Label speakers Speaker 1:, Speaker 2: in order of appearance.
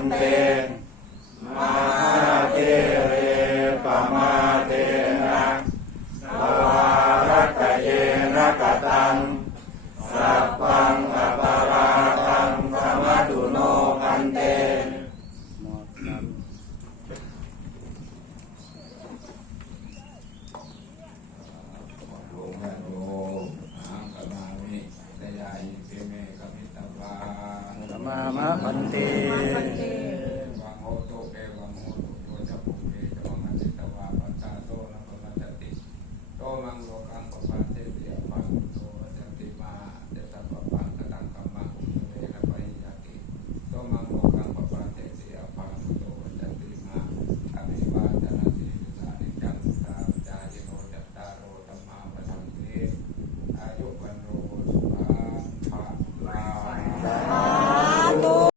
Speaker 1: ันเต มาเตเรปมาเตนะสวารัตเยนะกตัง สัพพังอปาราตังธรรมตุโนพันเต
Speaker 2: มามะพันเต วโมตุโตจะปุเรจะมังจิตวาปัจจาโตนะปะมัจติโตมังโลกังปะปัน